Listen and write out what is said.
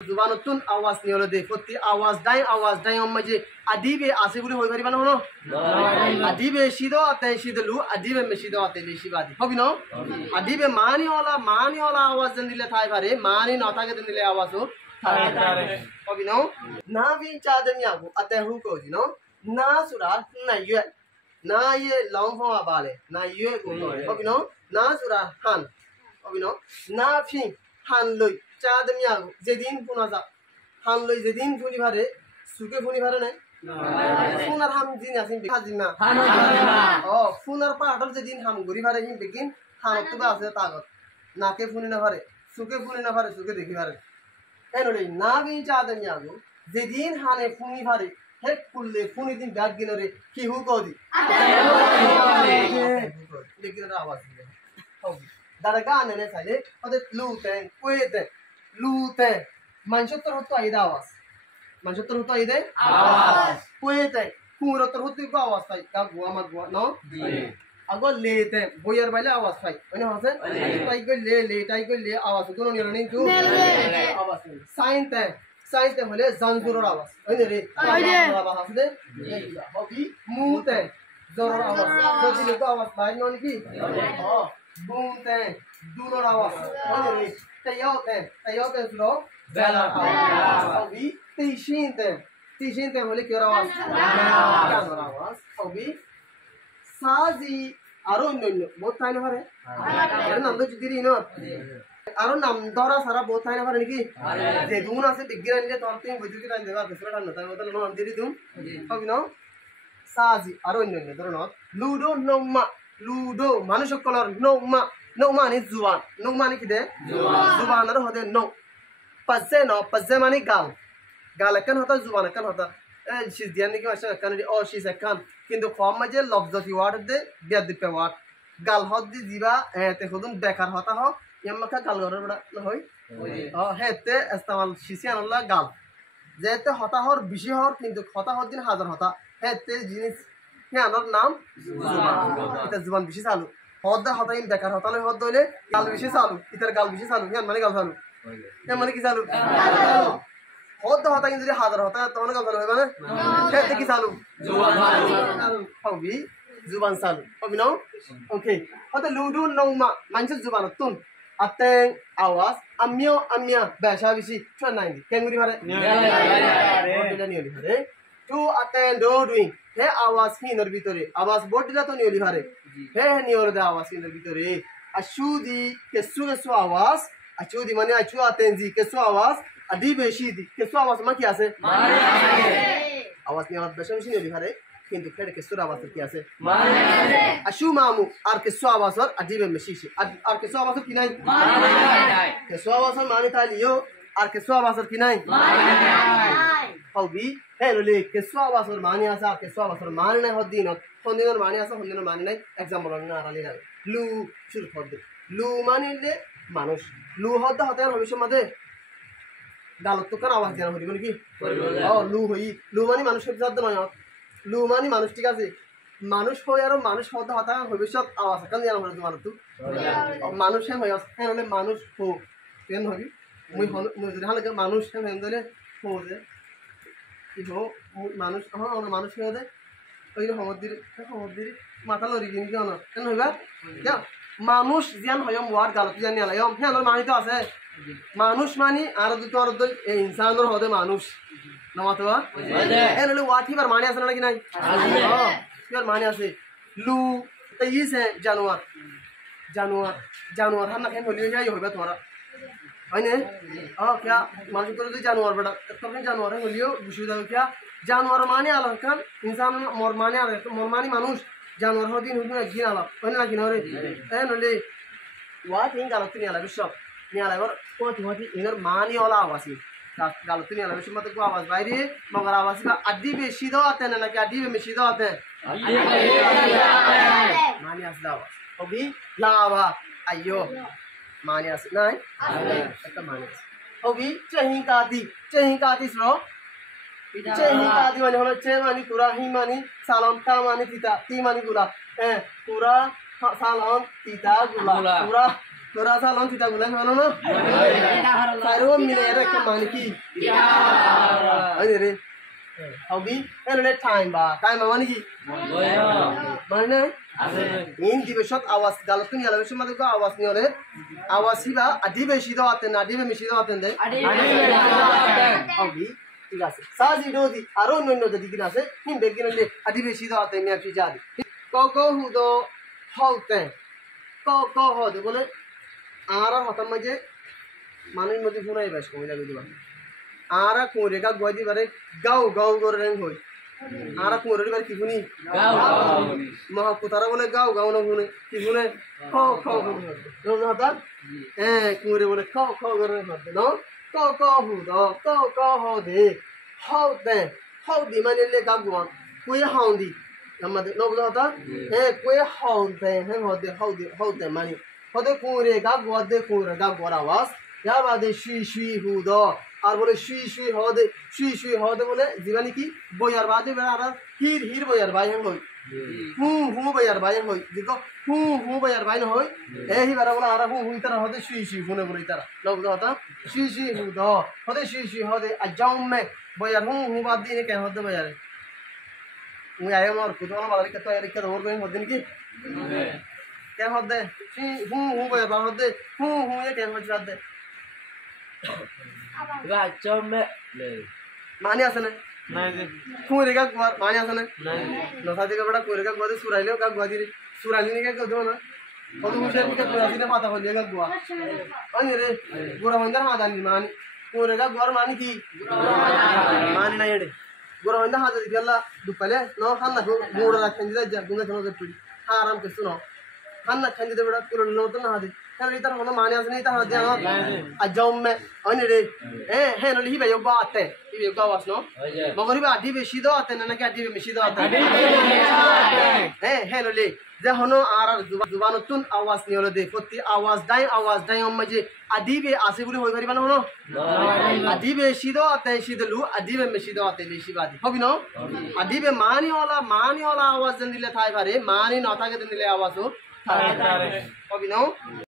जुबानतुन आवाज नियलो दे फति आवाज दाई मजे अदीबे आसे बुली होई परिबा न अदीबे सिदो आते सिदलु अदीबे में सिदो आते लेसी बादी होबि न अदीबे मानी वाला आवाज जन दिले थाई बारे मानी नथा के दिले आवाज हो थाई होबि न ना भी चादन यागो अते हु को जी न ना सुरा ना ये लॉन्ग फॉर्म बाले ना ये को होबि न ना सुरा हान होबि न ना फि हान लई चादम यागो जेदिन पुनाजा हान लई जेदिन फुनि भारे सुके फुनि भारे नै फुनार हाम दिन आसिन बिखाजिना फुनार पाटल जेदिन हाम गुरि भारे हिम बेगिन हान तुबा आसे तागत नाके फुनि ना भारे सुके देखि भारे एनोले ना बि चादम यागो जेदिन हाने फुनि भारे हे कुल्ले फुनि दिन बैग गिनरे की हु कोदी लेकिन आवाज दरगा ने साले अदे लूते क्वेते लूते मानशतर होतो आइदा आवाज मानशतर होतो आइदे आवाज क्वेते कुरतर होतो को आवाज थाई का गुआ मत गुआ नो अगो लेते बोयर बाले आवाज थाई ओने हसे ताई को ले ताई को ले आवाज दोनो निरनी तू आवाज साइन ते होले जानजुर आवाज ओने रे आवाज हसदे होबी मुते जरर आवाज जदिले को आवाज बाय नन की बूंते दूर आवाज ओने रे तयोते सुनो बेला होबी तीशिनते होले क्या आवाज होबी साजी आरो नन्नो बहुत टाइम हरे अरे नंदो जिदिरी न आरो नाम दरा सारा बहुत टाइम हरे निकी जे दून आसे बिगिन ले तोरते बजुती टाइम देगा दूसरा टाइम नता मतलब नो अंदिरी तुम होबी न साजी आरो नन्नो दरो न लूडो मानुष कलर नौमा नि जुबान नौमा नि किदे जुबान आरो होदे नौ पज्जे माने गाल एकन होता जुबान एकन होता शिज दियान नि कि माशा एकन ओ शिज एकन किंतु फॉर्म मजे लफ्जती वार्ड दे बेद पे वार्ड गाल हद दि जीवा ते खुदुम बेकार होता हो यम्मा का गाल गरर बड़ा होय हेते इस्तेमाल शिसियान अल्लाह गाल जेते होता हर बिशी हर किंतु होता हर दिन हजार होता हेते जिनिस यानर नाम जुबान इता जुबान बिशी चालू हद होता इन बेकार होता ले हद होले गाल बिशी चालू इतर गाल बिशी चालू यान माने गाल चालू यान माने की चालू हद होता इन जदि हजार होता तो गाल चालू होय माने हेते की चालू जुबान चालू होबी जुबान चालू होबी न ओके होता लुडु नौमा मानसे जुबान तुम अतें आवाज अम्या बेशा बिशी ट्रानाइन केंगुरी भारे नियली भारे टू अटेंड डो डुइंग हे आवाज की नर ভিতরে आवाज बोट दिला तो नियली भारे हे नियर दे आवाज की नर ভিতরে अशुदी केसु आवाज अचुदी माने अचु अतेंजी केसु आवाज अदी बेशीदी केसु आवाज मा की আছে आवाज नियर बेशा बिशी नियली भारे কিন্তু ফের কেসু আওয়াজ কি আছে মানে আশু মামু আর কেসু আওয়াজ আর আদিবে মেশিশি আর কেসু আওয়াজ কি নাই মানে কেসু আওয়াজ মানে তালিও আর কেসু আওয়াজ কি নাই মানে হবি হেললে কেসু আওয়াজ মানে আছে আর কেসু আওয়াজ মানে নাই হদিন হদিনের মানে আছে হদিনের মানে নাই एग्जांपल না আরালি লাগে লু শুরু হদ লু মানিলে মানুষ লু হদ হতে ভবিষ্যৎ মধ্যে গালত কার আওয়াজ দেন হইব নাকি লু হই লু মানে মানুষের জাত নয় लू मानी मानुष ठीक আছে মানুষ হয় আর মানুষ হতে হতা ভবিষ্যৎ আওয়াজ কান জানা হলো তোমার তো মানুষ হয় হলে মানুষ হো কেন হবি মই যদি হালে মানুষ হেন দিলে হো যে কি হো মানুষ মানুষ হয়ে দে ওই সমুদ্র মাথা লরি কিন কেন কেন হইবা क्या মানুষ জ্ঞান হয়ম ওয়ার গালত জানি আলাইম হেন মানি তো আছে মানুষ মানি আর দুটো ইনসানর হদে মানুষ नमातवा एनले वाठी बार माने आसना कि नहीं यार माने आसे लू तो ये से जानवर हम ना खेल बोलियो क्या ये होगा तुम्हारा है ने क्या माने तो जानवर बड़ा तब नहीं जानवर है बोलियो बुशुदा क्या जानवर माने आला kan इंसान मोर माने मानुष जानवर हो दिन हुन गिन आला है ना गिन रे एनले वाठी गालत नहीं आला विश्व नहीं आला और कोठी इधर माने वाला आवासी गालत नहीं आला विश्व मत को आवाज बाहरी मगर आवाज का अड्डी में सीधा आते हैं ना क्या अड्डी में सीधा आते हैं माने आसदा होगी लावा अयो माने आस नहीं ऐसा माने होगी चही काती सुनो चही काती माने होना चे मानी पूरा ही मानी सालों का मानी तीता ती मानी पूरा पूरा सालों तीता पूरा তোরা সালন চিতা গুলা হলো না সাইরো মিলে রেখে মানে কি আরে রে হবি এনে টাইম বা টাইম মানে কি মানে না in division awas galutun yala beshi madu awas ni ole awas hiba adi beshi do aten adi be mishi do aten de adi hobi ঠিক আছে সাজি দোদি আরো অন্য যদি কিনা আছে হিম begin le adi beshi do aten mi achi jadi ko hu do hote ko hode bole ara hotam maje মানুষ মধ্যে পুরাই বেশ কমে যাবে দিবা আরা কোরে কা গদি বারে গাও গাও করে রং হই আরা কোরে বারে কি শুনি গাও গাও মহা কুতারা বলে গাও গাও না শুনে কি শুনে খ খ শুনে রোজ হাতা কোরে বলে খ খ করে হতে নো ক হু দো ক হ দে হাউ দি মানে লে গা গুয়া কুই হাউন্দি আমাদের নবদ হাতা কুই হাউন্দি হতে মানে হতে কোরে গা গুয়া দে কোরে গা গুয়া আওয়াজ यार बादे शुई हु दो और बोले शुई होदे बोले जीवानी की बोयार बादे बेरा आरा हीर बोयार बाय हम होई हु बोयार बाय हम होई देखो हु बोयार बाय न होई ए ही बारा बोला आरा हु इतरा होदे शुई हुने बोले इतरा लोग तो होता शुई हु दो होदे शुई होदे अजाम में बोयार हु बात दी ने क्या होदे बोयार मुझे आया मार कुछ वाला बारी कतो यार क्या और कोई होदे नहीं की क्या होदे हु बोयार बाय होदे हु ये क्या होदे माने आसन नाही कुरे का गुवार माने आसन नाही नसादी का बड़ा कुरे का गुवार सुराइले का गुवादी सुराइले ने का दो ना और मुझे भी का गुवादी ने माता हो लेगा गुवा अनि रे गुरा मंदर हां दानी माने कुरे का गुवार माने की माने नाही एडे गुरा मंदर हां दानी गल्ला दुपले नो खाना को मूड रखंदिदा जगुंगा थनो गट्टी आराम के सुनो खाना खंदिदा बड़ा कुरे नो तो ना दे kan itar hono mane asne itar hade ajom me ani re he no lihi be yoga ate ibe yoga wasno magori ba adi beshi do ate na ki adi be mishi do ate he no le je hono ar zubanotun awas ni holo de poti awas dai amma je adi be ase boli hoi pariba na hono adi be shi do ate shi delu adi be mishi do ate beshi badi hobi no adi be mani ola awas den dile thai pare mani na thake den dile awas ho thai pare hobi no